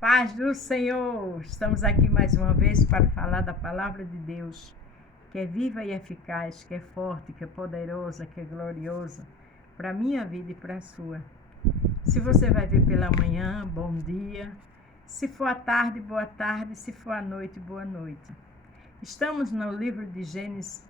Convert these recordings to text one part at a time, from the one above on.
Paz do Senhor! Estamos aqui mais uma vez para falar da palavra de Deus, que é viva e eficaz, que é forte, que é poderosa, que é gloriosa, para a minha vida e para a sua. Se você vai ver pela manhã, bom dia. Se for à tarde, boa tarde. Se for à noite, boa noite. Estamos no livro de Gênesis,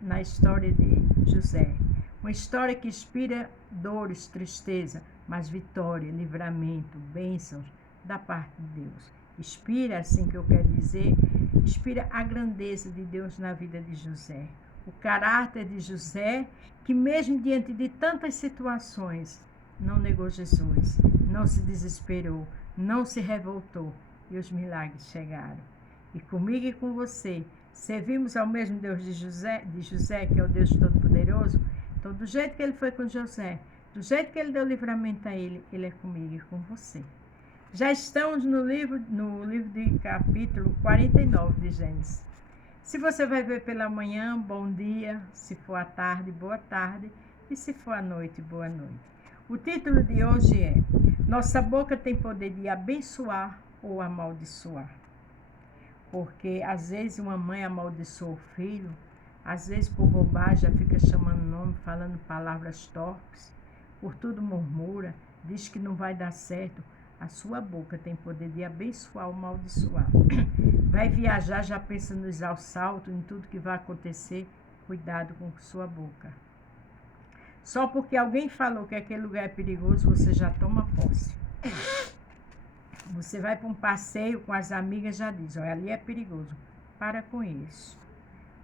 na história de José. Uma história que inspira dores, tristeza, mas vitória, livramento, bênçãos da parte de Deus. Inspira, assim que eu quero dizer, inspira a grandeza de Deus na vida de José. O caráter de José, que mesmo diante de tantas situações, não negou Jesus, não se desesperou, não se revoltou, e os milagres chegaram. E comigo e com você, servimos ao mesmo Deus de José, que é o Deus Todo-Poderoso. Então, do jeito que ele foi com José, do jeito que ele deu livramento a ele, ele é comigo e com você. Já estamos no livro de capítulo 49 de Gênesis. Se você vai ver pela manhã, bom dia. Se for à tarde, boa tarde. E se for à noite, boa noite. O título de hoje é: Nossa boca tem poder de abençoar ou amaldiçoar. Porque às vezes uma mãe amaldiçoa o filho, às vezes por bobagem já fica chamando nome, falando palavras torpes, por tudo murmura, diz que não vai dar certo. A sua boca tem poder de abençoar ou amaldiçoar. Vai viajar já pensando nos assaltos, em tudo que vai acontecer. Cuidado com sua boca. Só porque alguém falou que aquele lugar é perigoso, você já toma posse. Você vai para um passeio com as amigas, já diz: olha, ali é perigoso. Para com isso.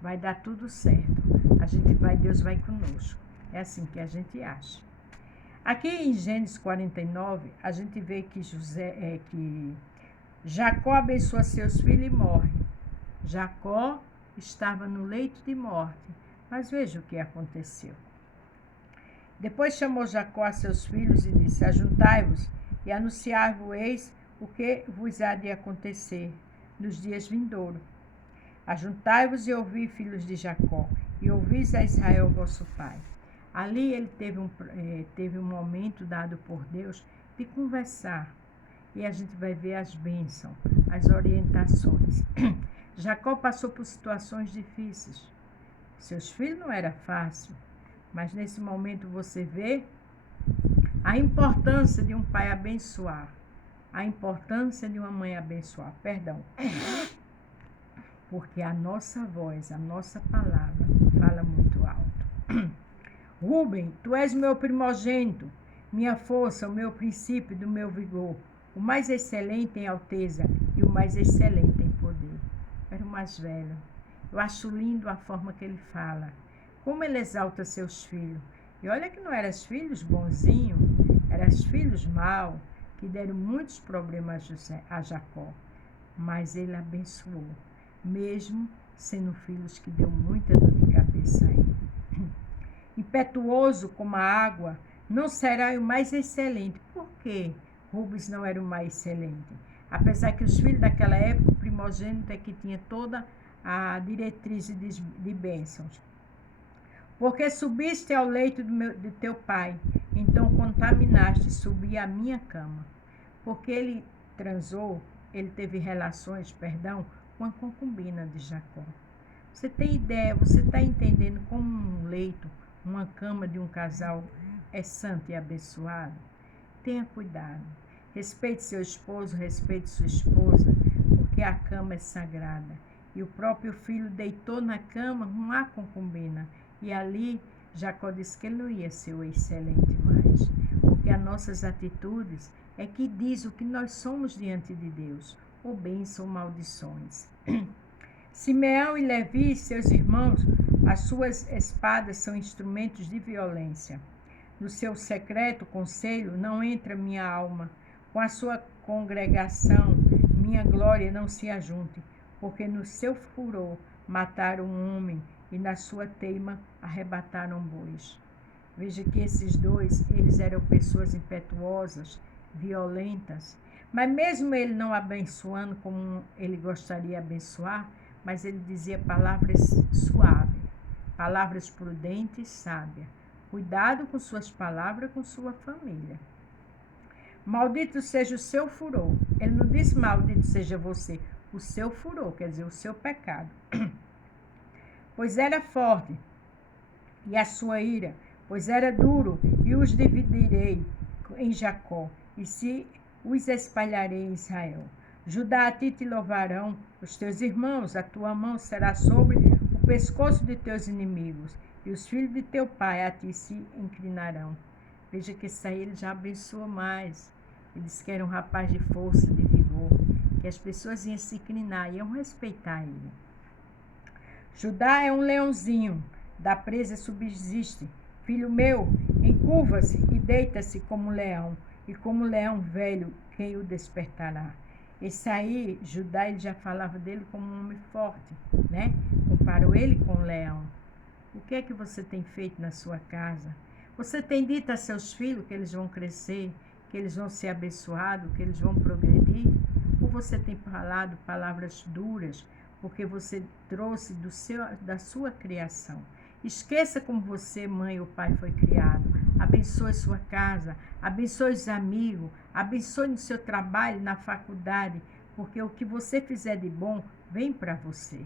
Vai dar tudo certo. Deus vai conosco. É assim que a gente acha. Aqui em Gênesis 49, a gente vê que Jacó abençoa seus filhos e morre. Jacó estava no leito de morte, mas veja o que aconteceu. Depois chamou Jacó a seus filhos e disse: ajuntai-vos e anunciai-vos o que vos há de acontecer nos dias vindouros. Ajuntai-vos e ouvi, filhos de Jacó, e ouvis a Israel vosso pai. Ali ele teve um momento dado por Deus de conversar. E a gente vai ver as bênçãos, as orientações. Jacó passou por situações difíceis. Seus filhos não era fácil. Mas nesse momento você vê a importância de um pai abençoar. A importância de uma mãe abençoar. Perdão. Porque a nossa voz, a nossa palavra fala muito alto. Rúben, tu és meu primogênito, minha força, o meu princípio do meu vigor, o mais excelente em alteza e o mais excelente em poder. Era o mais velho. Eu acho lindo a forma que ele fala, como ele exalta seus filhos. E olha que não eram os filhos bonzinhos, eram os filhos maus, que deram muitos problemas a Jacó. Mas ele abençoou, mesmo sendo filhos que deu muita dor de cabeça a ele. Impetuoso como a água, não será o mais excelente. Por quê? Rubens não era o mais excelente. Apesar que os filhos daquela época, o primogênito é que tinha toda a diretriz de bênçãos. Porque subiste ao leito de teu pai, então contaminaste, subi à minha cama. Porque ele transou, ele teve relações, com a concubina de Jacó. Você tem ideia, você está entendendo como um leito, uma cama de um casal é santo e abençoado? Tenha cuidado. Respeite seu esposo, respeite sua esposa, porque a cama é sagrada. E o próprio filho deitou na cama com a concubina. E ali Jacó disse que ele não ia ser o excelente mais. Porque as nossas atitudes é que diz o que nós somos diante de Deus, ou bênção ou maldições. Simeão e Levi, seus irmãos, as suas espadas são instrumentos de violência. No seu secreto conselho não entra minha alma. Com a sua congregação, minha glória não se ajunte, porque no seu furor mataram um homem e na sua teima arrebataram bois. Veja que esses dois, eles eram pessoas impetuosas, violentas, mas mesmo ele não abençoando como ele gostaria de abençoar, mas ele dizia palavras suaves, palavras prudentes e sábias. Cuidado com suas palavras, com sua família. Maldito seja o seu furor, Ele não disse maldito seja você, o seu furor, quer dizer, o seu pecado. Pois era forte, e a sua ira, pois era duro, e os dividirei em Jacó, e se os espalharei em Israel. Judá, a ti te louvarão os teus irmãos, a tua mão será sobre o pescoço de teus inimigos, e os filhos de teu pai a ti se inclinarão. Veja que isso aí ele já abençoou mais. Ele disse que era um rapaz de força, de vigor, que as pessoas iam se inclinar, iam respeitar ele. Judá é um leãozinho, da presa subsiste. Filho meu, encurva-se e deita-se como leão, e como leão velho, quem o despertará? Esse aí, Judá, ele já falava dele como um homem forte, né? Comparou ele com um leão. O que é que você tem feito na sua casa? Você tem dito a seus filhos que eles vão crescer, que eles vão ser abençoados, que eles vão progredir? Ou você tem falado palavras duras, porque você trouxe da sua criação? Esqueça como você, mãe ou pai, foi criado. Abençoe sua casa, abençoe os amigos, abençoe no seu trabalho, na faculdade, porque o que você fizer de bom vem para você.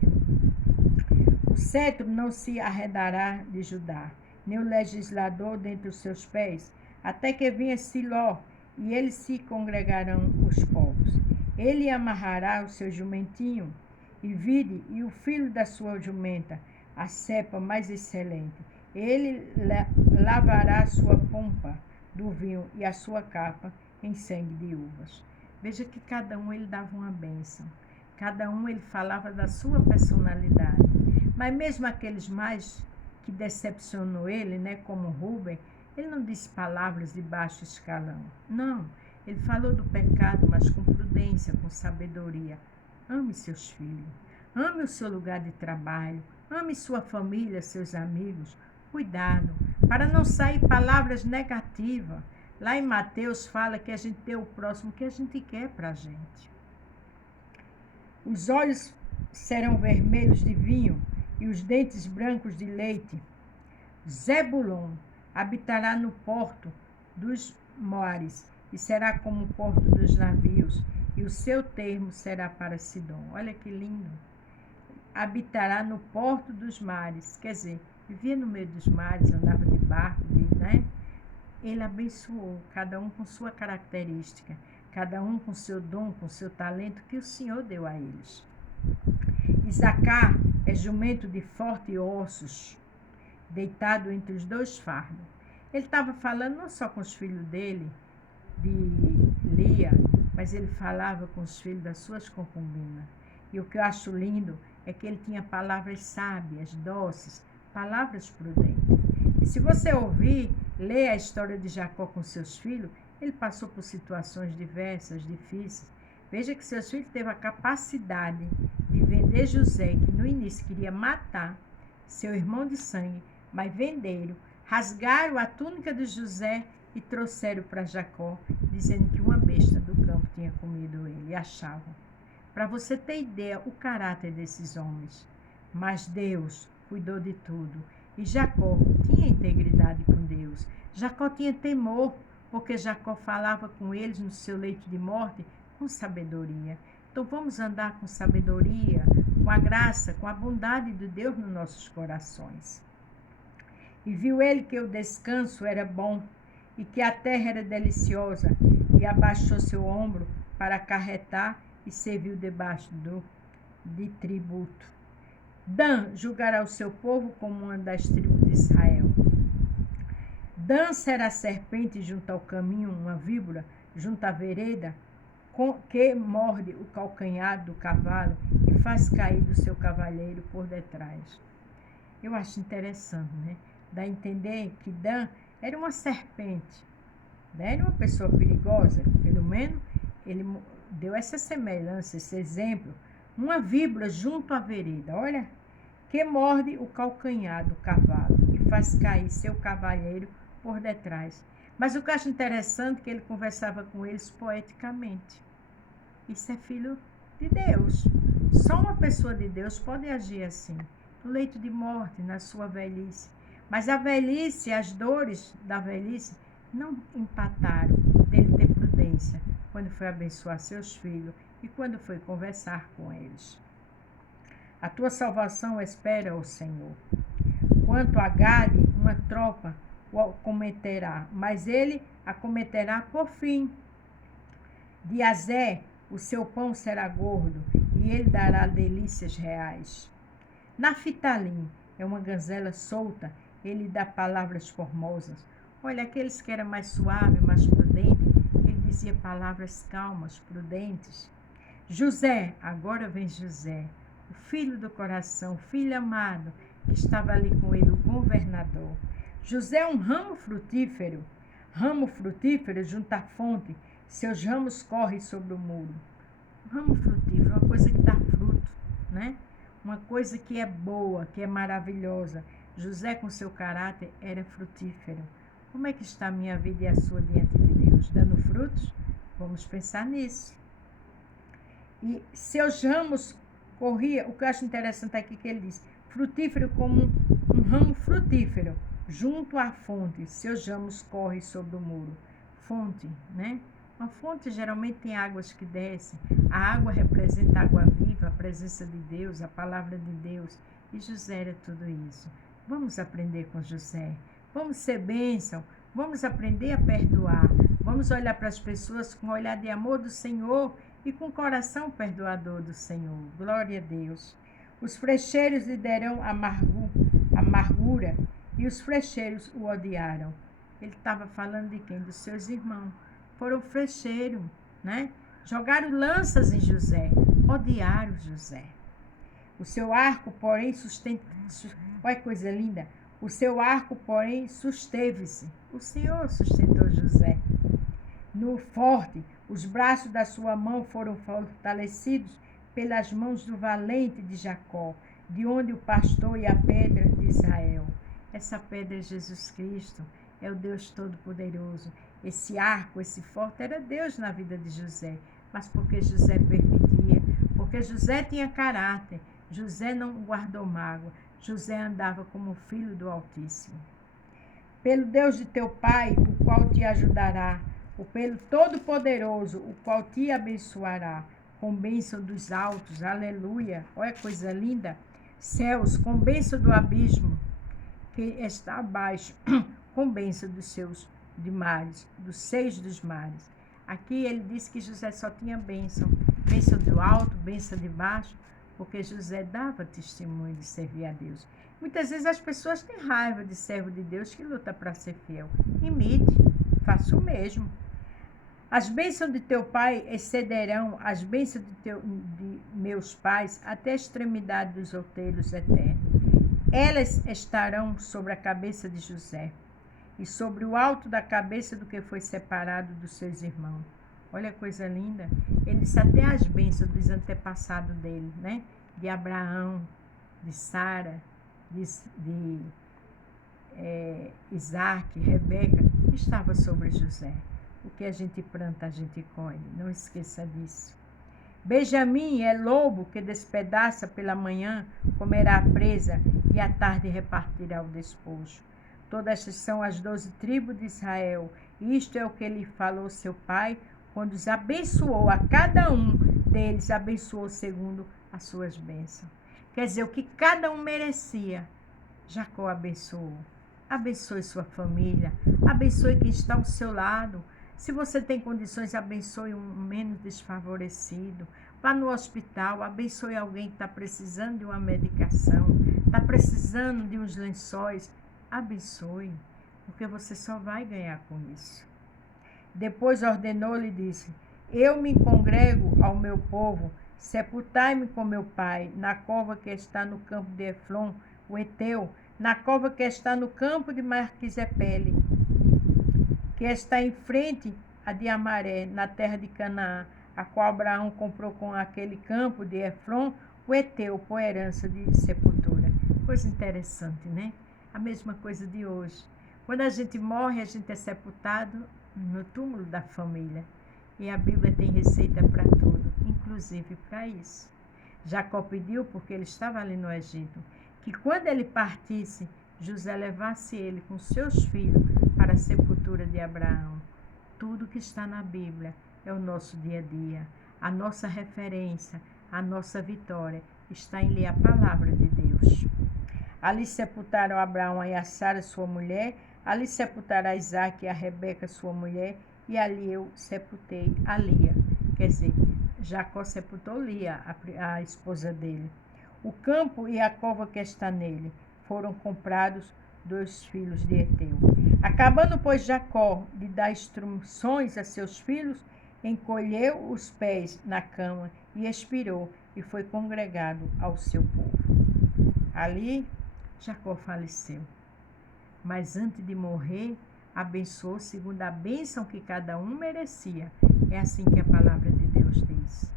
O cetro não se arredará de Judá, nem o legislador dentre os seus pés, até que venha Siló, e eles se congregarão os povos. Ele amarrará o seu jumentinho, e vide, e o filho da sua jumenta, a cepa mais excelente. Ele lavará a sua pompa do vinho e a sua capa em sangue de uvas. Veja que cada um ele dava uma bênção. Cada um ele falava da sua personalidade. Mas mesmo aqueles mais que decepcionou ele, né, como Rubem, ele não disse palavras de baixo escalão. Não, ele falou do pecado, mas com prudência, com sabedoria. Ame seus filhos, ame o seu lugar de trabalho, ame sua família, seus amigos. Cuidado, para não sair palavras negativas. Lá em Mateus fala que a gente tem o próximo que a gente quer para a gente. Os olhos serão vermelhos de vinho e os dentes brancos de leite. Zebulon habitará no porto dos mares e será como o porto dos navios, e o seu termo será para Sidom. Olha que lindo. Habitará no porto dos mares, quer dizer, vivia no meio dos mares, andava de barco, né? Ele abençoou, cada um com sua característica, cada um com seu dom, com seu talento que o Senhor deu a eles. Isacar é jumento de fortes ossos, deitado entre os dois fardos. Ele estava falando não só com os filhos dele, de Lia, mas ele falava com os filhos das suas concubinas. E o que eu acho lindo é que ele tinha palavras sábias, doces, palavras prudentes. E se você ouvir, ler a história de Jacó com seus filhos, ele passou por situações diversas, difíceis. Veja que seus filhos teve a capacidade de vender José, que no início queria matar seu irmão de sangue, mas venderam, rasgaram a túnica de José e trouxeram para Jacó, dizendo que uma besta do campo tinha comido ele, e achavam. Para você ter ideia, o caráter desses homens. Mas Deus cuidou de tudo. E Jacó tinha integridade com Deus. Jacó tinha temor, porque Jacó falava com eles no seu leito de morte com sabedoria. Então vamos andar com sabedoria, com a graça, com a bondade de Deus nos nossos corações. E viu ele que o descanso era bom e que a terra era deliciosa, e abaixou seu ombro para acarretar e serviu debaixo de tributo. Dan julgará o seu povo como uma das tribos de Israel. Dan será serpente junto ao caminho, uma víbora junto à vereda, que morde o calcanhar do cavalo e faz cair do seu cavalheiro por detrás. Eu acho interessante, né? Dá a entender que Dan era uma serpente, né? Era uma pessoa perigosa, pelo menos ele deu essa semelhança, esse exemplo. Uma víbora junto à vereda, olha, que morde o calcanhar do cavalo e faz cair seu cavalheiro por detrás. Mas o que eu acho interessante é que ele conversava com eles poeticamente. Isso é filho de Deus. Só uma pessoa de Deus pode agir assim, no leito de morte, na sua velhice. Mas a velhice, as dores da velhice, não empataram dele ter prudência, quando foi abençoar seus filhos e quando foi conversar com eles. A tua salvação espera o Senhor. Quanto a Gade, uma tropa o acometerá, mas ele acometerá por fim. De Azé, o seu pão será gordo, e ele dará delícias reais. Naftali é uma gazela solta, ele dá palavras formosas. Olha, aqueles que eram mais suaves, mais prudentes, ele dizia palavras calmas, prudentes. José, agora vem José, o filho do coração, o filho amado, que estava ali com ele, o governador. José é um ramo frutífero junto à fonte, seus ramos correm sobre o muro. Um ramo frutífero, uma coisa que dá fruto, né? Uma coisa que é boa, que é maravilhosa. José, com seu caráter, era frutífero. Como é que está a minha vida e a sua diante de Deus? Dando frutos? Vamos pensar nisso. E seus ramos corria, o que eu acho interessante aqui que ele diz, frutífero como um ramo frutífero, junto à fonte, seus ramos correm sobre o muro. Fonte, né? Uma fonte geralmente tem águas que descem. A água representa a água viva, a presença de Deus, a palavra de Deus. E José era tudo isso. Vamos aprender com José. Vamos ser bênção. Vamos aprender a perdoar. Vamos olhar para as pessoas com o olhar de amor do Senhor e com o coração perdoador do Senhor. Glória a Deus. Os flecheiros lhe deram amargura e os flecheiros o odiaram. Ele estava falando de quem? Dos seus irmãos. Foram flecheiros, né? Jogaram lanças em José, odiaram José. O seu arco, porém, olha que coisa linda. O seu arco, porém, susteve-se. O Senhor sustentou José. No forte, os braços da sua mão foram fortalecidos pelas mãos do valente de Jacó, de onde o pastor e a pedra de Israel. Essa pedra é Jesus Cristo, é o Deus Todo-Poderoso. Esse arco, esse forte, era Deus na vida de José. Mas porque José permitia, porque José tinha caráter, José não guardou mágoa, José andava como filho do Altíssimo. Pelo Deus de teu pai, o qual te ajudará, ou pelo Todo-Poderoso, o qual te abençoará, com bênção dos altos, aleluia, olha que coisa linda, céus, com bênção do abismo, que está abaixo, com bênção dos seus de mares, dos seios dos mares. Aqui ele disse que José só tinha bênção, bênção do alto, bênção de baixo, porque José dava testemunho de servir a Deus. Muitas vezes as pessoas têm raiva de servo de Deus que luta para ser fiel. Imite, faça o mesmo. As bênçãos de teu pai excederão as bênçãos de meus pais até a extremidade dos outeiros eternos. Elas estarão sobre a cabeça de José e sobre o alto da cabeça do que foi separado dos seus irmãos. Olha que coisa linda. Ele disse até as bênçãos dos antepassados dele, né? De Abraão, de Sara, de Isaac, Rebeca, estava sobre José. O que a gente planta, a gente colhe. Não esqueça disso. Benjamim é lobo que despedaça pela manhã, comerá a presa e à tarde repartirá o despojo. Todas estas são as 12 tribos de Israel. Isto é o que lhe falou seu pai, quando os abençoou, a cada um deles abençoou segundo as suas bênçãos. Quer dizer, o que cada um merecia, Jacó abençoou. Abençoe sua família, abençoe quem está ao seu lado. Se você tem condições, abençoe um menos desfavorecido. Vá no hospital, abençoe alguém que está precisando de uma medicação, está precisando de uns lençóis. Abençoe, porque você só vai ganhar com isso. Depois ordenou-lhe e disse: eu me congrego ao meu povo, sepultai-me com meu pai, na cova que está no campo de Efron, o Eteu, na cova que está no campo de Marquisepele, que está em frente a de Amaré, na terra de Canaã, a qual Abraão comprou com aquele campo de Efron, o Eteu, por herança de sepultura. Coisa interessante, né? A mesma coisa de hoje. Quando a gente morre, a gente é sepultado no túmulo da família. E a Bíblia tem receita para tudo, inclusive para isso. Jacó pediu, porque ele estava ali no Egito, que quando ele partisse, José levasse ele com seus filhos para a sepultura de Abraão. Tudo que está na Bíblia é o nosso dia a dia. A nossa referência, a nossa vitória está em ler a palavra de Deus. Ali sepultaram Abraão e a Sara, sua mulher, ali sepultaram a Isaque e a Rebeca, sua mulher, e ali eu sepultei a Lia. Quer dizer, Jacó sepultou Lia, a esposa dele. O campo e a cova que está nele foram comprados dos filhos de Eteu. Acabando, pois, Jacó de dar instruções a seus filhos, encolheu os pés na cama e expirou, e foi congregado ao seu povo. Ali, Jacó faleceu. Mas antes de morrer, abençoou segundo a bênção que cada um merecia. É assim que a palavra de Deus diz.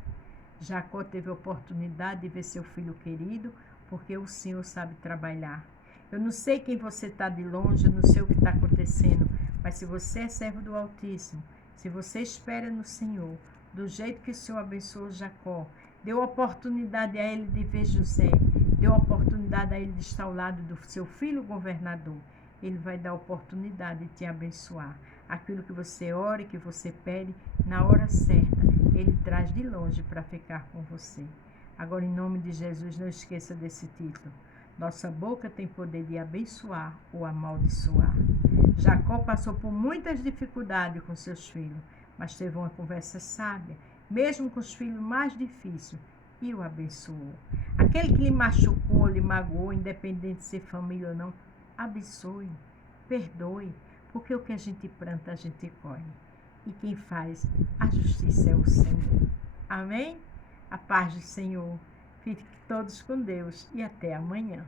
Jacó teve a oportunidade de ver seu filho querido, porque o Senhor sabe trabalhar. Eu não sei quem você está de longe, eu não sei o que está acontecendo, mas se você é servo do Altíssimo, se você espera no Senhor, do jeito que o Senhor abençoou Jacó, deu oportunidade a ele de ver José, deu oportunidade a ele de estar ao lado do seu filho governador, ele vai dar oportunidade de te abençoar. Aquilo que você ora e que você pede, na hora certa, ele traz de longe para ficar com você. Agora, em nome de Jesus, não esqueça desse título. Nossa boca tem poder de abençoar ou amaldiçoar. Jacó passou por muitas dificuldades com seus filhos, mas teve uma conversa sábia, mesmo com os filhos mais difíceis, e o abençoou. Aquele que lhe machucou, lhe magoou, independente de ser família ou não, abençoe, perdoe, porque o que a gente planta, a gente colhe. E quem faz a justiça é o Senhor. Amém? A paz do Senhor. Fiquem todos com Deus e até amanhã.